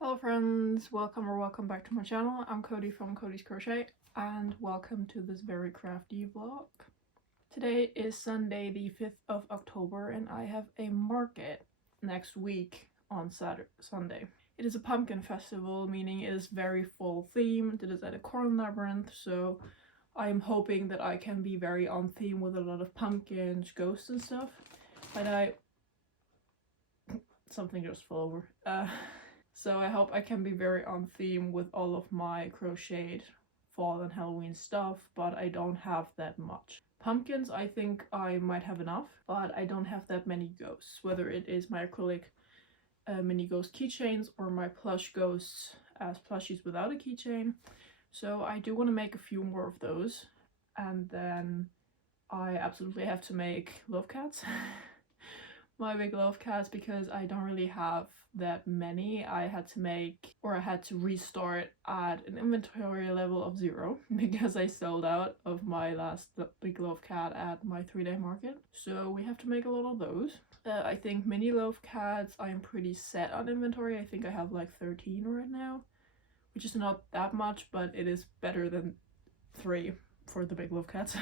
Hello friends, welcome back to my channel. I'm Cody from Cody's Crochet and welcome to this very crafty vlog. Today is Sunday the 5th of October and I have a market next week on Sunday. It is a pumpkin festival, meaning it is very fall themed. It is at a corn labyrinth, so I'm hoping that I can be very on theme with a lot of pumpkins, ghosts and stuff. But something just fell over. So I hope I can be very on theme with all of my crocheted fall and Halloween stuff, but I don't have that much. Pumpkins, I think I might have enough, but I don't have that many ghosts, whether it is my acrylic mini ghost keychains or my plush ghosts as plushies without a keychain. So I do want to make a few more of those, and then I absolutely have to make love cats. My big love cats, because I don't really have that many. I had to restart at an inventory level of 0 because I sold out of my last big love cat at my 3-day market. So we have to make a lot of those. I think mini love cats I'm pretty set on inventory. I think I have like 13 right now, which is not that much, but it is better than 3 for the big love cats.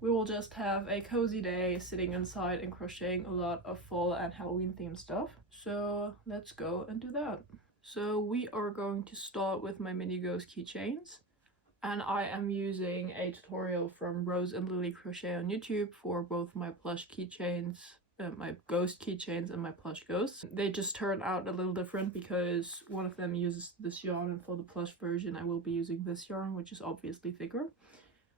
We will just have a cozy day sitting inside and crocheting a lot of fall and Halloween themed stuff. So let's go and do that. So we are going to start with my mini ghost keychains. And I am using a tutorial from Rose and Lily Crochet on YouTube for both my plush keychains, my ghost keychains and my plush ghosts. They just turn out a little different because one of them uses this yarn, and for the plush version I will be using this yarn, which is obviously thicker.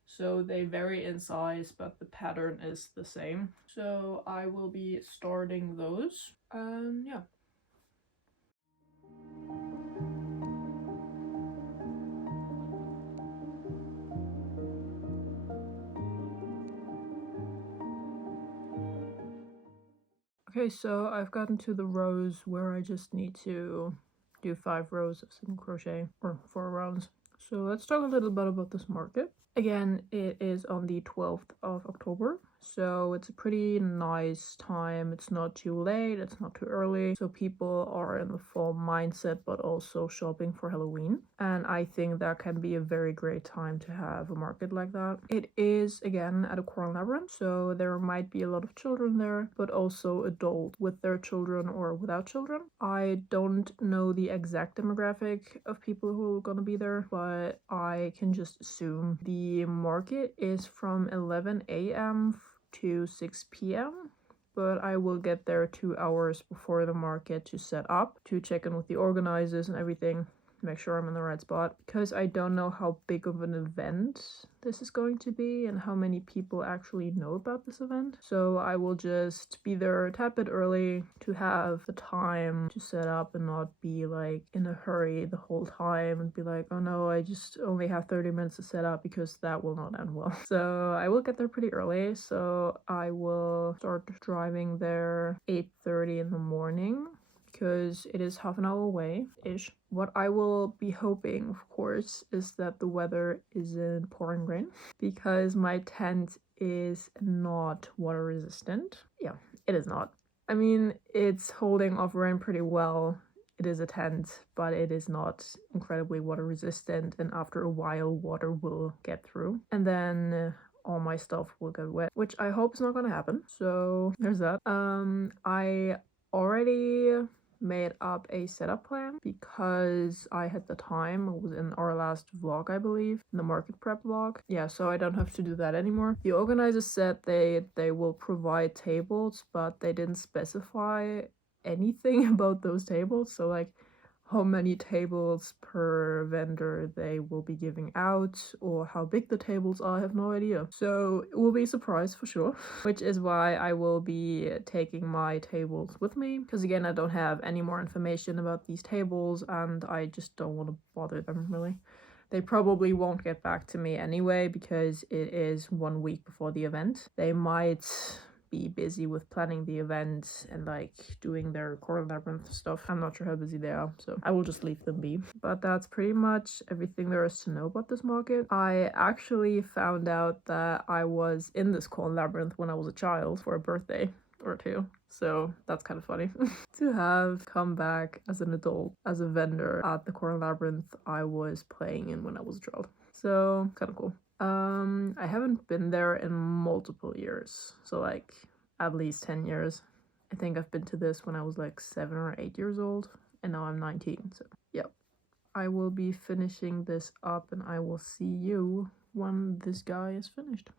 So they vary in size, but the pattern is the same. So I will be starting those, and yeah. Okay, so I've gotten to the rows where I just need to do 5 rows of single crochet, or 4 rounds. So let's talk a little bit about this market. Again, it is on the 12th of October, so it's a pretty nice time. It's not too late, it's not too early, so people are in the fall mindset but also shopping for Halloween, and I think that can be a very great time to have a market like that. It is again at a corn labyrinth, so there might be a lot of children there, but also adults with their children or without children. I don't know the exact demographic of people who are gonna be there, but I can just assume the market is from 11 a.m. to 6 p.m. but I will get there 2 hours before the market to set up, to check in with the organizers and everything, make sure I'm in the right spot, because I don't know how big of an event this is going to be and how many people actually know about this event. So I will just be there a tad bit early to have the time to set up and not be like in a hurry the whole time and be like, oh no, I just only have 30 minutes to set up, because that will not end well. So I will get there pretty early, so I will start driving there 8:30 in the morning, because it is half an hour away-ish. What I will be hoping, of course, is that the weather isn't pouring rain, because my tent is not water resistant. Yeah, it is not. I mean, it's holding off rain pretty well. It is a tent, but it is not incredibly water resistant, and after a while water will get through. And then all my stuff will get wet, which I hope is not gonna happen. So there's that. I already made up a setup plan because I had the time. It was in our last vlog, I believe, in the market prep vlog. Yeah, so I don't have to do that anymore. The organizers said they will provide tables, but they didn't specify anything about those tables. So like how many tables per vendor they will be giving out, or how big the tables are, I have no idea. So it will be a surprise for sure, which is why I will be taking my tables with me, because again, I don't have any more information about these tables and I just don't want to bother them really. They probably won't get back to me anyway, because it is 1 week before the event. They might be busy with planning the event and like doing their corn labyrinth stuff. I'm not sure how busy they are, so I will just leave them be. But that's pretty much everything there is to know about this market. I actually found out that I was in this corn labyrinth when I was a child for a birthday or two. So that's kind of funny. To have come back as an adult, as a vendor at the Corner Labyrinth I was playing in when I was a child. So kind of cool. I haven't been there in multiple years. So like at least 10 years. I think I've been to this when I was like 7 or 8 years old, and now I'm 19. So yep. I will be finishing this up and I will see you when this guy is finished.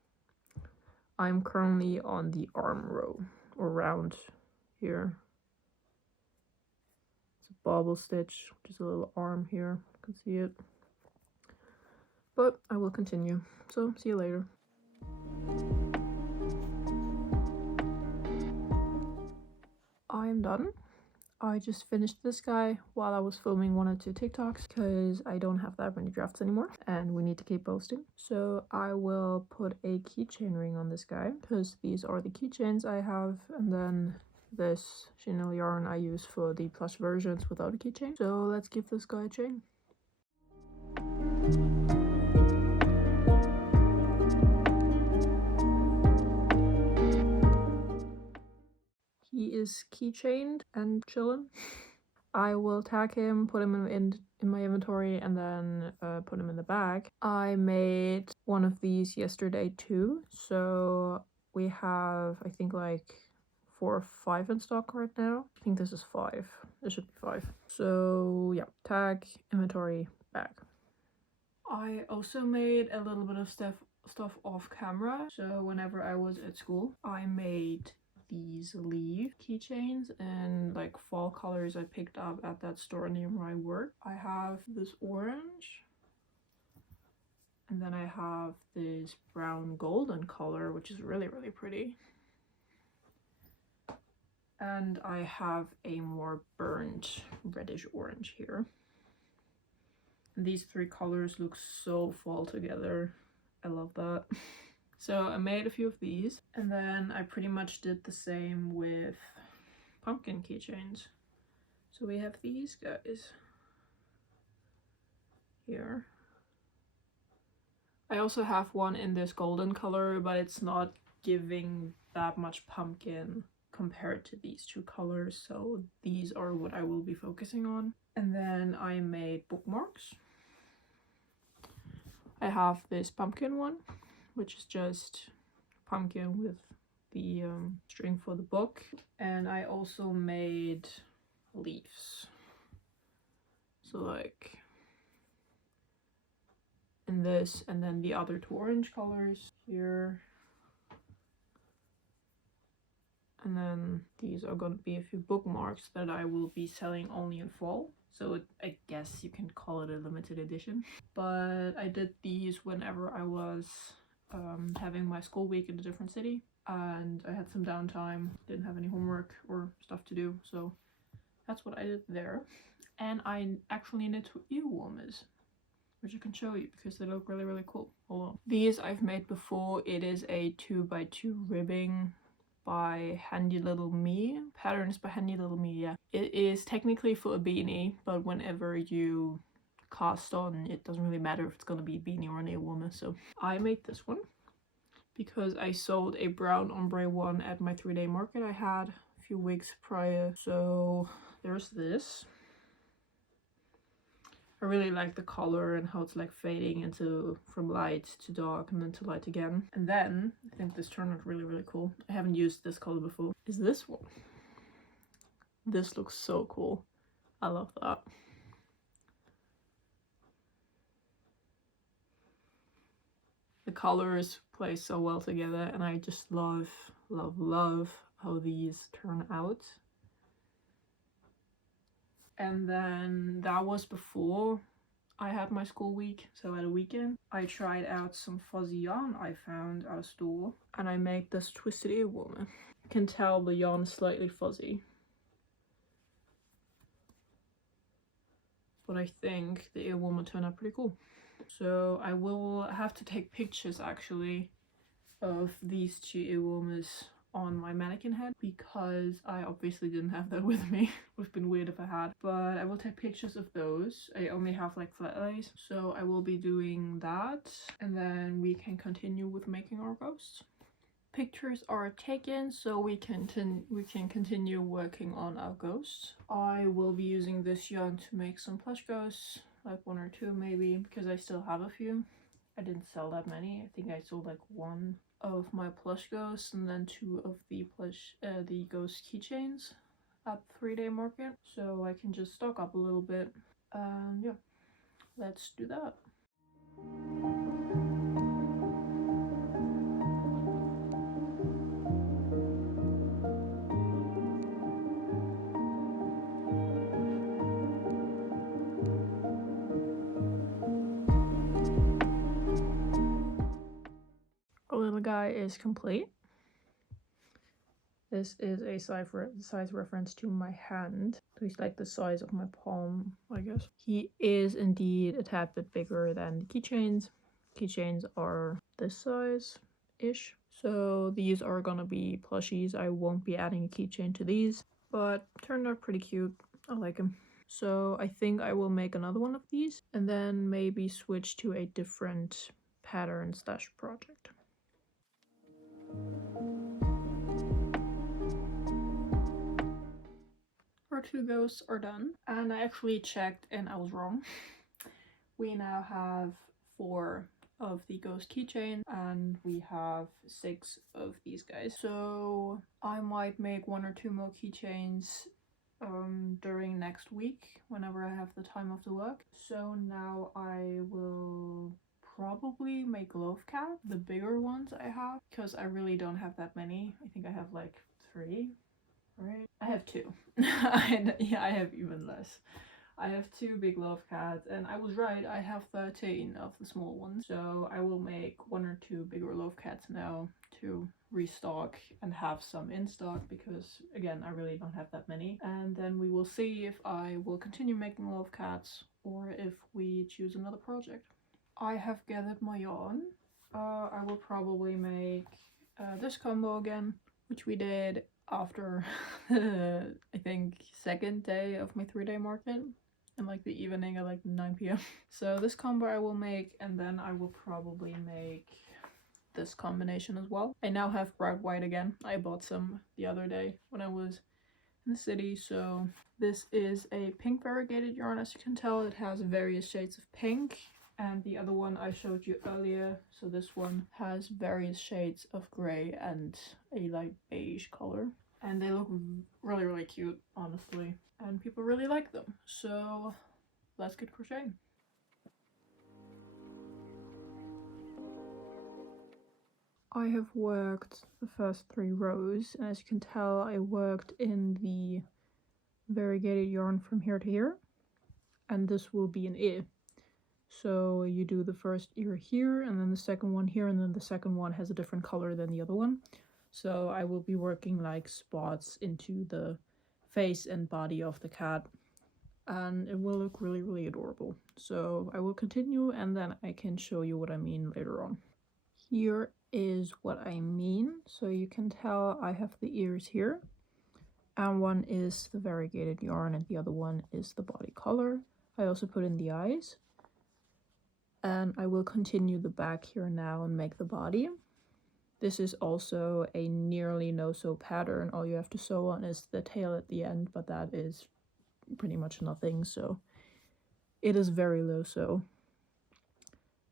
I'm currently on the arm row, or round here. It's a bobble stitch, which is a little arm here. You can see it. But I will continue. So see you later. I am done. I just finished this guy while I was filming 1 or 2 TikToks because I don't have that many drafts anymore and we need to keep posting. So I will put a keychain ring on this guy because these are the keychains I have, and then this chenille yarn I use for the plush versions without a keychain. So let's give this guy a chain. He is keychained and chillin'. I will tag him, put him in my inventory, and then put him in the bag. I made one of these yesterday too, so we have, I think, like 4 or 5 in stock right now. I think this is 5. It should be 5. So yeah, tag, inventory, bag. I also made a little bit of stuff off camera. So whenever I was at school, I made these leaf keychains and like fall colors I picked up at that store near where I work. I have this orange, and then I have this brown golden color, which is really pretty, and I have a more burnt reddish orange here. And these 3 colors look so fall together. I love that. So I made a few of these, and then I pretty much did the same with pumpkin keychains. So we have these guys here. I also have one in this golden color, but it's not giving that much pumpkin compared to these 2 colors, so these are what I will be focusing on. And then I made bookmarks. I have this pumpkin one, which is just pumpkin with the string for the book. And I also made leaves. So like in this, and then the other 2 orange colors here. And then these are going to be a few bookmarks that I will be selling only in fall. So I guess you can call it a limited edition. But I did these whenever I was having my school week in a different city, and I had some downtime, didn't have any homework or stuff to do, so that's what I did there. And I actually knit 2 earwarmers, which I can show you because they look really cool. Hold on. These I've made before. It is a 2x2 ribbing by Handy Little Me. Patterns by Handy Little Me, yeah. It is technically for a beanie, but whenever you cast on, it doesn't really matter if it's gonna be a beanie or an earwarmer. So I made this one because I sold a brown ombre one at my 3-day market I had a few weeks prior. So there's this. I really like the color and how it's like fading into from light to dark and then to light again. And then I think this turned out really cool. I haven't used this color before. Is this one. This looks so cool. I love that. The colors play so well together, and I just love how these turn out. And then that was before I had my school week, so at a weekend I tried out some fuzzy yarn I found at a store, and I made this twisted earwarmer. You can tell the yarn is slightly fuzzy, but I think the earwarmer turned out pretty cool. So I will have to take pictures actually of these 2 earwarmers on my mannequin head because I obviously didn't have that with me. It would have been weird if I had, but I will take pictures of those. I only have like flat lays, so I will be doing that, and then we can continue with making our ghosts. pictures are taken, so we can continue working on our ghosts. I will be using this yarn to make some plush ghosts, like 1 or 2 maybe, because I still have a few. I didn't sell that many. I think I sold like 1 of my plush ghosts and then 2 of the the ghost keychains at 3-day market. So I can just stock up a little bit. And yeah, let's do that. Our little guy is complete. This is a size reference to my hand. So he's like the size of my palm, I guess. He is indeed a tad bit bigger than the keychains. Keychains are this size-ish. So these are gonna be plushies. I won't be adding a keychain to these, but turned out pretty cute. I like them. So I think I will make another one of these and then maybe switch to a different pattern / project. Our 2 ghosts are done, and I actually checked and I was wrong. We now have 4 of the ghost keychain and we have 6 of these guys. So I might make 1 or 2 more keychains during next week whenever I have the time off the work. So now I will probably make loaf cat, the bigger ones I have, because I really don't have that many. I think I have like 3. Right? I have 2. Yeah, I have even less. I have 2 big loaf cats, and I was right, I have 13 of the small ones. So I will make 1 or 2 bigger loaf cats now to restock and have some in stock, because again, I really don't have that many. And then we will see if I will continue making loaf cats or if we choose another project. I have gathered my yarn. I will probably make this combo again, which we did after I think 2nd day of my 3-day market in like the evening at like 9 p.m. So this combo I will make, and then I will probably make this combination as well. I now have bright white again. I bought some the other day when I was in the city. So this is a pink variegated yarn. As you can tell, it has various shades of pink. And the other one I showed you earlier, so this one has various shades of gray and a light beige color. And they look really, really cute, honestly. And people really like them. So let's get crocheting. I have worked the first 3 rows, and as you can tell, I worked in the variegated yarn from here to here. And this will be an ear. So you do the first ear here, and then the second one here, and then the second one has a different color than the other one. So I will be working like spots into the face and body of the cat, and it will look really, really adorable. So I will continue, and then I can show you what I mean later on. Here is what I mean. So you can tell I have the ears here, and one is the variegated yarn and the other one is the body color. I also put in the eyes. And I will continue the back here now and make the body. This is also a nearly no-sew pattern. All you have to sew on is the tail at the end, but that is pretty much nothing, so it is very low sew.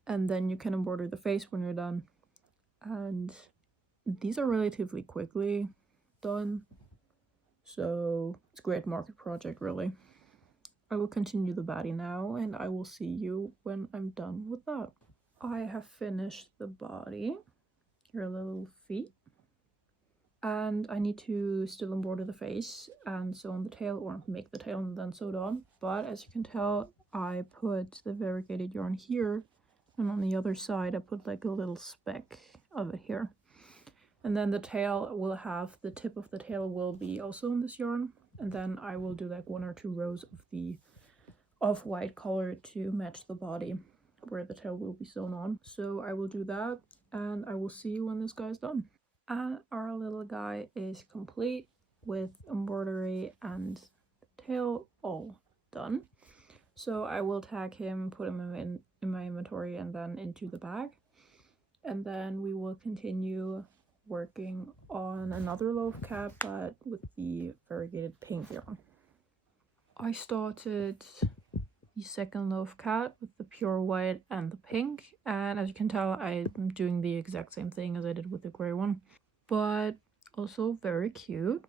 And then you can embroider the face when you're done. And these are relatively quickly done, so it's a great market project, really. I will continue the body now, and I will see you when I'm done with that. I have finished the body. Here are the little feet. And I need to still embroider the face and sew on the tail, or make the tail and then sew it on. But as you can tell, I put the variegated yarn here, and on the other side I put like a little speck of it here. And then the tail will have, the tip of the tail will be also in this yarn. And then I will do like 1 or 2 rows of the off-white color to match the body where the tail will be sewn on. So I will do that, and I will see you when this guy's done. And our little guy is complete with embroidery and tail all done. So I will tag him, put him in my inventory, and then into the bag. And then we will continue working on another loaf cap, but with the variegated pink yarn. I started the second loaf cap with the pure white and the pink, and as you can tell, I'm doing the exact same thing as I did with the gray one, but also very cute.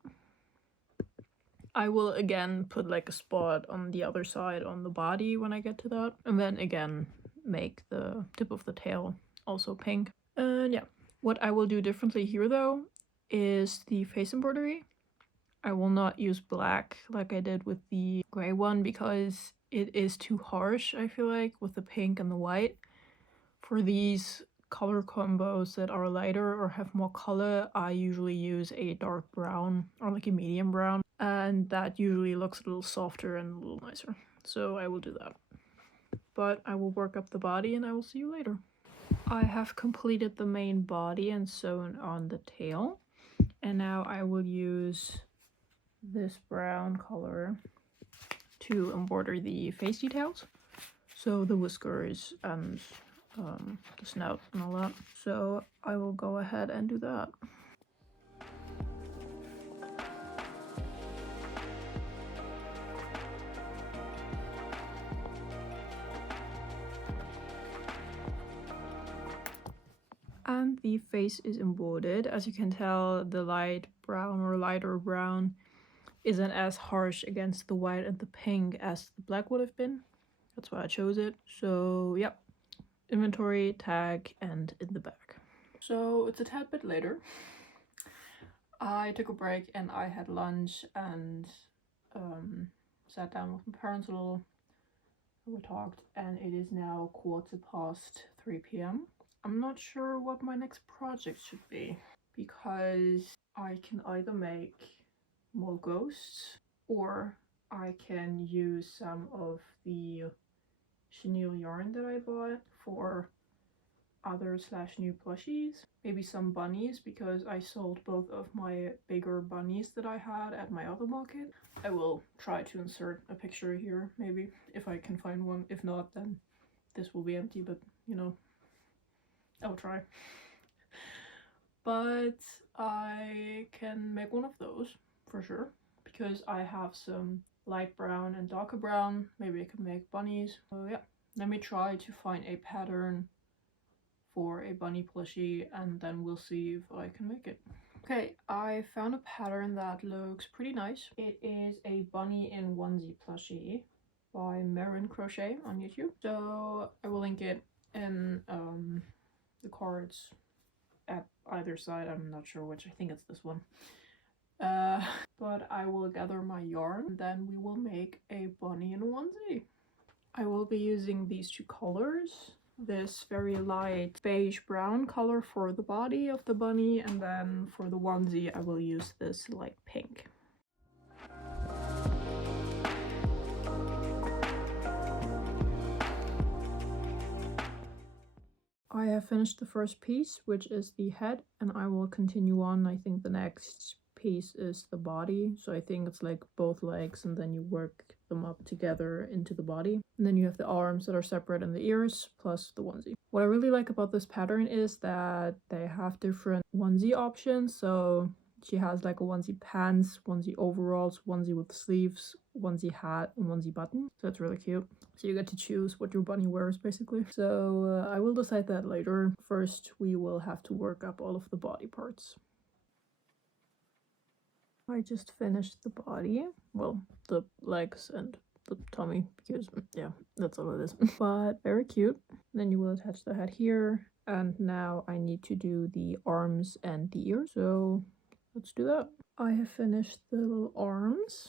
I will again put like a spot on the other side on the body when I get to that, and then again make the tip of the tail also pink. And yeah, what I will do differently here though is the face embroidery. I will not use black like I did with the gray one because it is too harsh, I feel like, with the pink and the white. For these color combos that are lighter or have more color, I usually use a dark brown or like a medium brown, and that usually looks a little softer and a little nicer. So I will do that. But I will work up the body and I will see you later. I have completed the main body and sewn on the tail, and now I will use this brown color to embroider the face details, so the whiskers and the snout and all that. So I will go ahead and do that. And the face is embroidered. As you can tell, the light brown or lighter brown isn't as harsh against the white and the pink as the black would have been. That's why I chose it. So yep, inventory, tag, and in the back. So it's a tad bit later. I took a break and I had lunch and sat down with my parents a little. We talked, and it is now 3 p.m. I'm not sure what my next project should be, because I can either make more ghosts or I can use some of the chenille yarn that I bought for other / new plushies. Maybe some bunnies, because I sold both of my bigger bunnies that I had at my other market. I will try to insert a picture here, maybe, if I can find one. If not, then this will be empty, but you know, I'll try. But I can make one of those for sure, because I have some light brown and darker brown. Maybe I can make bunnies. So yeah, let me try to find a pattern for a bunny plushie, and then we'll see if I can make it. Okay, I found a pattern that looks pretty nice. It is a bunny in onesie plushie by Marin Crochet on YouTube. So I will link it in the cards at either side. I'm not sure which. I think it's this one. But I will gather my yarn, and then we will make a bunny in a onesie. I will be using these two colors. This very light beige brown color for the body of the bunny, and then for the onesie I will use this light pink. I have finished the first piece, which is the head, and I will continue on. I think the next piece is the body, so I think it's like both legs and then you work them up together into the body, and then you have the arms that are separate and the ears plus the onesie. What I really like about this pattern is that they have different onesie options. So she has like a onesie pants, onesie overalls, onesie with sleeves, onesie hat, and onesie button. So it's really cute. So you get to choose what your bunny wears basically. So I will decide that later. First we will have to work up all of the body parts. I just finished the body, well, the legs and the tummy, because yeah, that's all it is. But very cute. Then you will attach the head here, and now I need to do the arms and the ears, so let's do that. I have finished the little arms.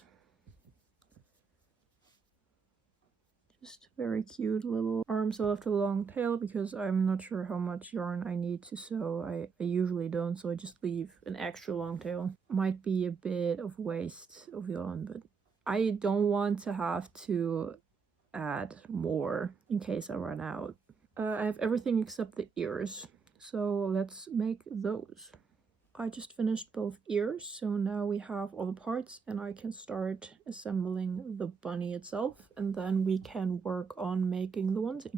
Just very cute little arms. I left a long tail because I'm not sure how much yarn I need to sew. I usually don't, so I just leave an extra long tail. Might be a bit of waste of yarn, but I don't want to have to add more in case I run out. I have everything except the ears, so let's make those. I just finished both ears, so now we have all the parts and I can start assembling the bunny itself, and then we can work on making the onesie.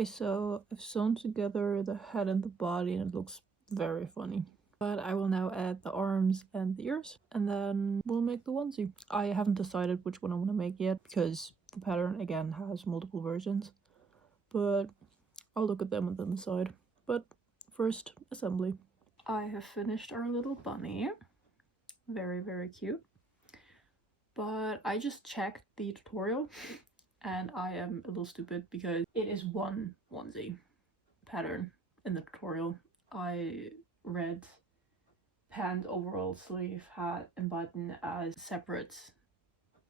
Okay, so I've sewn together the head and the body and it looks very funny. But I will now add the arms and the ears and then we'll make the onesie. I haven't decided which one I want to make yet because the pattern again has multiple versions. But I'll look at them and then decide. But first, assembly. I have finished our little bunny. Very, very cute. But I just checked the tutorial and I am a little stupid because it is one onesie pattern in the tutorial. I read pant, overall, sleeve, hat, and button as separate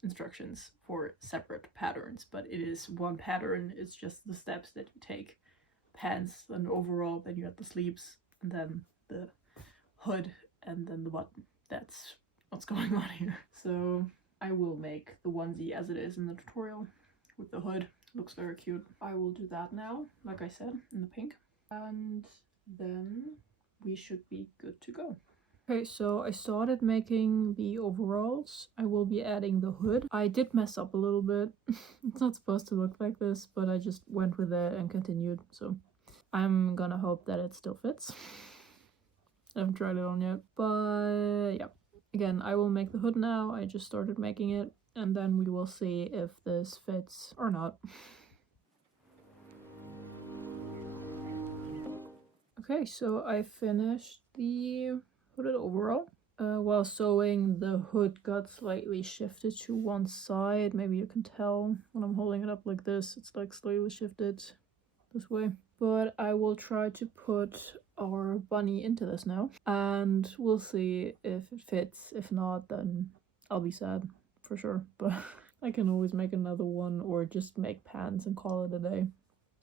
instructions for separate patterns, but it is one pattern. It's just the steps that you take. Pants, then overall, then you have the sleeves, and then the hood, and then the button. That's what's going on here. So I will make the onesie as it is in the tutorial with the hood. Looks very cute. I will do that now, like I said, in the pink. And then we should be good to go. Okay, so I started making the overalls. I will be adding the hood. I did mess up a little bit. It's not supposed to look like this, but I just went with it and continued. So I'm gonna hope that it still fits. I haven't tried it on yet, but yeah. Again, I will make the hood now. I just started making it, and then we will see if this fits or not. Okay, so I finished the hooded overall. While sewing, the hood got slightly shifted to one side. Maybe you can tell when I'm holding it up like this, it's like slightly shifted this way. But I will try to put our bunny into this now, and we'll see if it fits. If not, then I'll be sad for sure, but I can always make another one or just make pants and call it a day.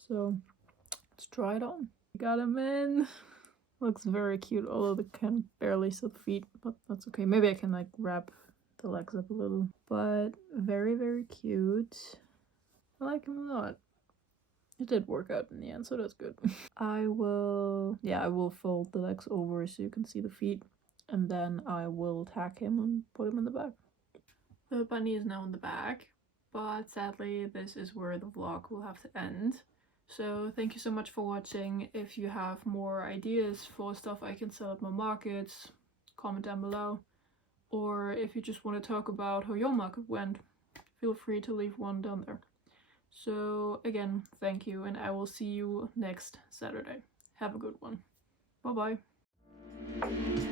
So let's try it on. Got him in. Looks very cute, although I can barely see the feet, but that's okay. Maybe I can like wrap the legs up a little. But very, very cute. I like him a lot. It did work out in the end, so that's good. I will fold the legs over so you can see the feet, and then I will tack him and put him in the bag. The bunny is now in the bag, but sadly this is where the vlog will have to end. So thank you so much for watching. If you have more ideas for stuff I can sell at my markets, comment down below. Or if you just want to talk about how your market went, feel free to leave one down there. So again, thank you, and I will see you next Saturday. Have a good one. Bye bye.